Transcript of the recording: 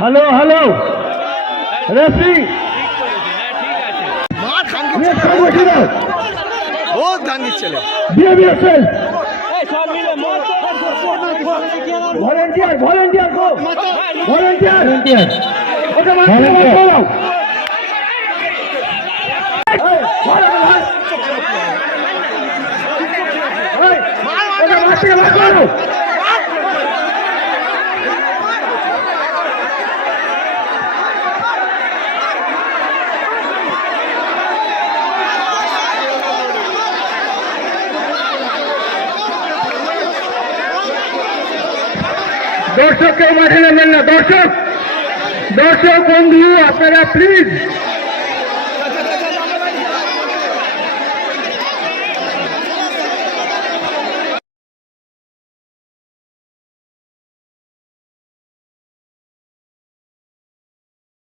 Hello hello referee volunteer volunteer volunteer volunteer দর্শক কেউ মাঠে নেবেন না। দর্শক দর্শক বন্ধু আপনারা প্লিজ